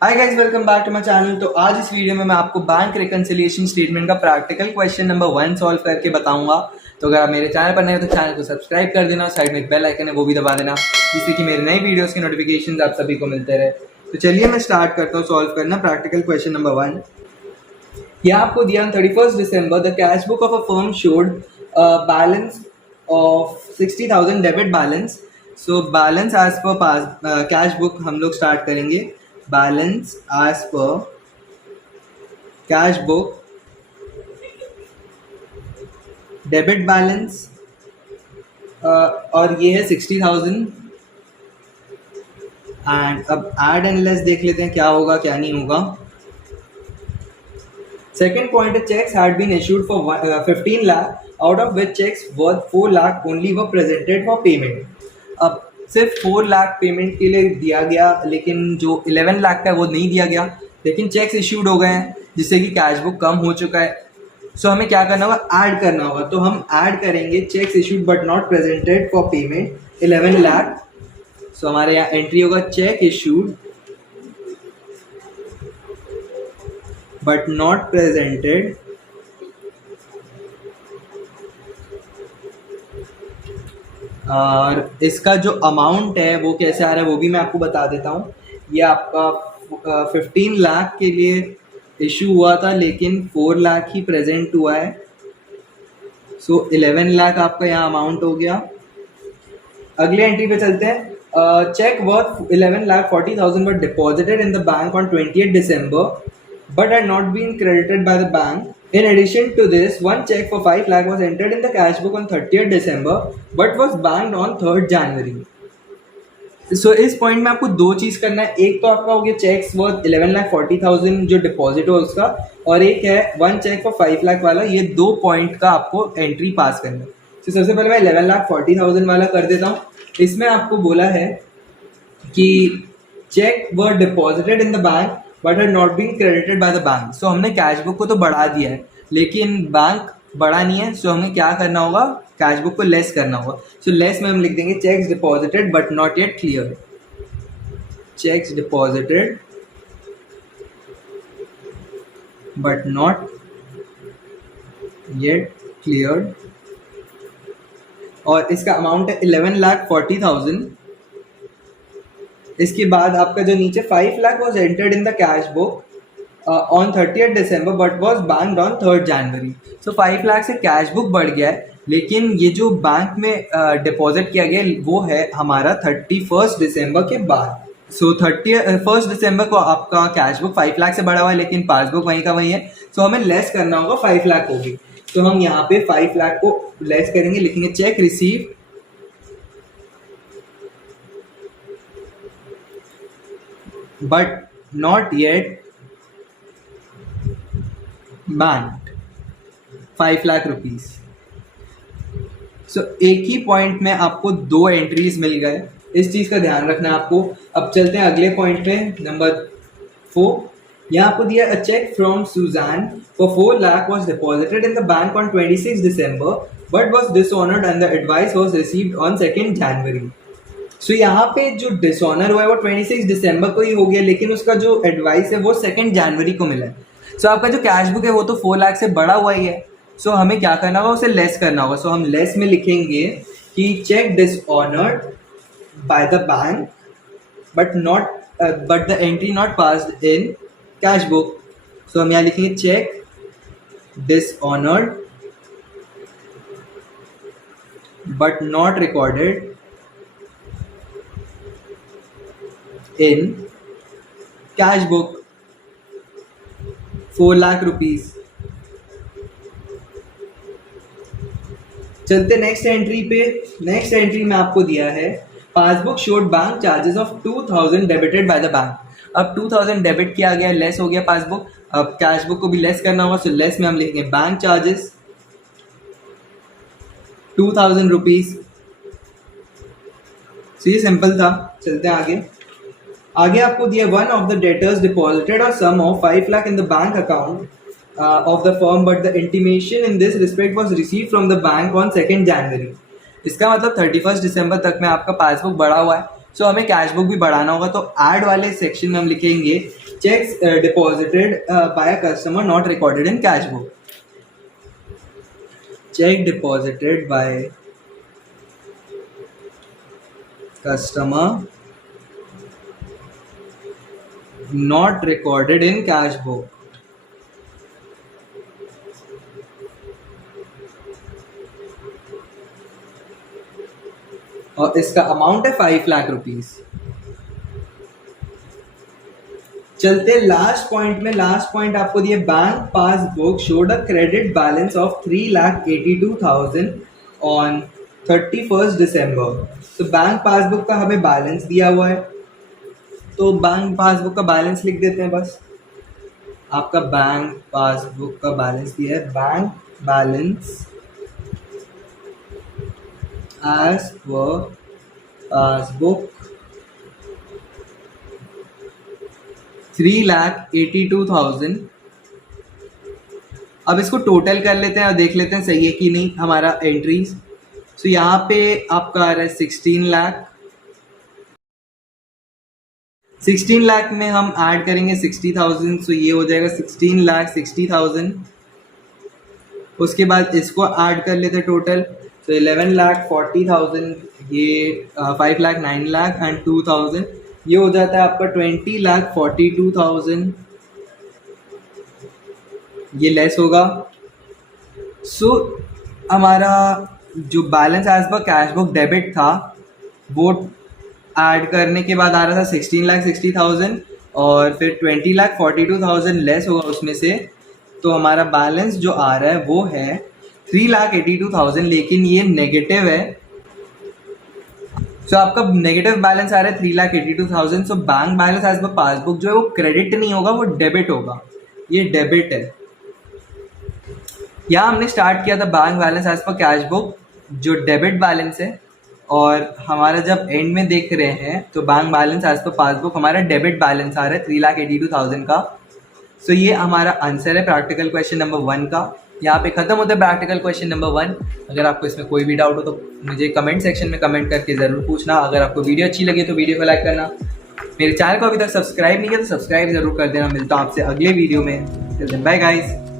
Hi guys, welcome back to my channel. तो आज इस वीडियो में मैं आपको बैंक रिकंसिलिएशन स्टेटमेंट का प्रैक्टिकल क्वेश्चन नंबर 1 सॉल्व करके बताऊंगा। तो अगर आप मेरे चैनल पर नए हो तो चैनल को सब्सक्राइब कर देना और साइड में एक बेल आइकन है वो भी दबा देना, जिससे कि मेरे नई वीडियोस के नोटिफिकेशंस आप सभी को मिलते रहे। तो चलिए मैं स्टार्ट करता हूँ सॉल्व करना प्रैक्टिकल क्वेश्चन नंबर 1। यह आपको दिया 31 दिसंबर the cash book of a firm showed balance of 60,000 debit balance. So balance as per pass cash book हम लोग स्टार्ट करेंगे। Balance as per cash book, debit balance और ये है 60,000। एंड अब ऐड एंड लेस देख लेते हैं क्या होगा क्या नहीं होगा। Second point, checks had been issued for 15 lakh, out of which checks worth 4 lakh only were presented for payment. अब सिर्फ 4 लाख पेमेंट के लिए दिया गया, लेकिन जो 11 लाख का है वो नहीं दिया गया, लेकिन चेक्स इश्यूड हो गए हैं जिससे कि कैश बुक कम हो चुका है। सो हमें क्या करना होगा, ऐड करना होगा। तो हम ऐड करेंगे cheques issued but not presented for payment 11 lakh. So हमारे यहाँ एंट्री होगा cheque issued but not presented और इसका जो अमाउंट है वो कैसे आ रहा है वो भी मैं आपको बता देता हूँ। ये आपका 15 लाख के लिए इशू हुआ था, लेकिन 4 लाख ही प्रेजेंट हुआ है। सो 11 लाख आपका यहाँ अमाउंट हो गया। अगले एंट्री पे चलते हैं। Cheque worth 11,40,000 were deposited in the bank on 20th December but had not been credited by the bank. In addition to this, one check for 5 lakh was entered in the cash book on 30th December but was banked on 3rd January. सो इस point में आपको दो चीज़ करना है। एक तो आपका हो गया चेक्स वर्थ 11,40,000 जो डिपॉजिट हो उसका, और एक है वन चेक फॉर 5 लाख वाला। ये दो पॉइंट का आपको एंट्री पास करना है। तो सबसे पहले मैं 11,40,000 वाला कर देता हूँ। इसमें आपको बोला है कि cheque were deposited in the bank but had not been credited by the bank. So हमने कैश बुक को तो बढ़ा दिया है, लेकिन बैंक बढ़ा नहीं है। सो हमें क्या करना होगा, कैश बुक को लेस करना होगा। सो लेस में हम लिख देंगे checks deposited but not yet clear. Checks deposited but not yet clear, और इसका अमाउंट है 11,40,000। इसके बाद आपका जो नीचे 5 lakh was entered in the cash book on 30th December but was banked on 3rd January। सो 5 लाख से कैश बुक बढ़ गया है, लेकिन ये जो बैंक में डिपॉजिट किया गया वो है हमारा 31 दिसंबर के बाद। सो 31 दिसंबर को आपका कैश बुक 5 लाख से बढ़ा हुआ है, लेकिन पासबुक वहीं का वहीं है। सो हमें लेस करना होगा 5 लाख होगी। तो हम यहाँ पे 5 लाख को लेस करेंगे, लिखेंगे cheque receive but not yet banked 5 lakh rupees. So एक ही पॉइंट में आपको दो एंट्रीज मिल गए, इस चीज का ध्यान रखना है आपको। अब चलते हैं अगले पॉइंट पे, नंबर 4। यहाँ आपको दिया a cheque from Sujan for 4 lakh was deposited in the bank on 26 December but was dishonoured and the advice was received on 2nd January। So यहाँ पे जो डिसऑनर हुआ है वो 26 दिसंबर को ही हो गया, लेकिन उसका जो एडवाइस है वो 2nd January को मिला है। सो आपका जो कैश बुक है वो तो 4 लाख से बड़ा हुआ ही है। सो हमें क्या करना होगा, उसे लेस करना होगा। सो हम लेस में लिखेंगे कि cheque dishonoured by the bank but the entry not passed in cash book. So हम यहाँ लिखेंगे cheque dishonoured but not recorded in cash book 4 lakh rupees. चलते नेक्स्ट एंट्री पे। नेक्स्ट एंट्री में आपको दिया है passbook showed bank charges of 2,000 debited by the bank. अब 2,000 डेबिट किया गया, लेस हो गया पासबुक। अब कैश बुक को भी लेस करना होगा। सो लेस में हम लिखेंगे बैंक चार्जेस 2,000 रुपीज। सो ये सिंपल था। चलते हैं आगे। आगे आपको दिया one of the debtors deposited और sum of 5 lakh in the bank account of the firm but the intimation in this respect was received from the bank on 2nd January। इसका मतलब 31 दिसंबर तक में आपका पासबुक बढ़ा हुआ है। सो हमें कैश बुक भी बढ़ाना होगा। तो ऐड वाले सेक्शन में हम लिखेंगे checks deposited by a customer not recorded in cash book. Check deposited by customer not recorded in cash book. और इसका अमाउंट है 5 लाख रुपीस। चलते लास्ट पॉइंट में। लास्ट पॉइंट आपको दिए, bank passbook showed a credit balance of 3,82,000 on 31 दिसंबर। तो bank passbook का हमें बैलेंस दिया हुआ है, तो बैंक पासबुक का बैलेंस लिख देते हैं बस। आपका बैंक पासबुक का बैलेंस दिया है, bank balance as per passbook 3,82,000। अब इसको टोटल कर लेते हैं और देख लेते हैं सही है कि नहीं हमारा एंट्रीज। तो यहाँ पे आपका आ रहा है 16 लाख। 16 लाख में हम ऐड करेंगे 60,000, सो ये हो जाएगा 16,60,000। उसके बाद इसको ऐड कर लेते हैं टोटल, तो 11,40,000, ये 5 लाख, 9 लाख एंड 2,000, ये हो जाता है आपका 20,42,000। ये लेस होगा। सो हमारा जो balance as per cash book debit था वो ऐड करने के बाद आ रहा था 16,60,000 और फिर 20,42,000 लेस होगा उसमें से, तो हमारा बैलेंस जो आ रहा है वो है 3,82,000, लेकिन ये नेगेटिव है। सो आपका नेगेटिव बैलेंस आ रहा है 3,82,000। So bank balance as per passbook जो है वो क्रेडिट नहीं होगा, वो डेबिट होगा। ये डेबिट है। यहाँ हमने स्टार्ट किया था bank balance as per cash book जो डेबिट बैलेंस है, और हमारा जब एंड में देख रहे हैं तो bank balance as per passbook हमारा डेबिट बैलेंस आ रहा है 3,82,000 का। सो ये हमारा आंसर है प्रैक्टिकल क्वेश्चन नंबर 1 का। यहाँ पे खत्म होता है प्रैक्टिकल क्वेश्चन नंबर 1। अगर आपको इसमें कोई भी डाउट हो तो मुझे कमेंट सेक्शन में कमेंट करके ज़रूर पूछना। अगर आपको वीडियो अच्छी लगे तो वीडियो को लाइक करना। मेरे चैनल को अभी तक सब्सक्राइब नहीं किया तो सब्सक्राइब जरूर कर देना। मिलता हूँ आपसे अगले वीडियो में। Bye guys.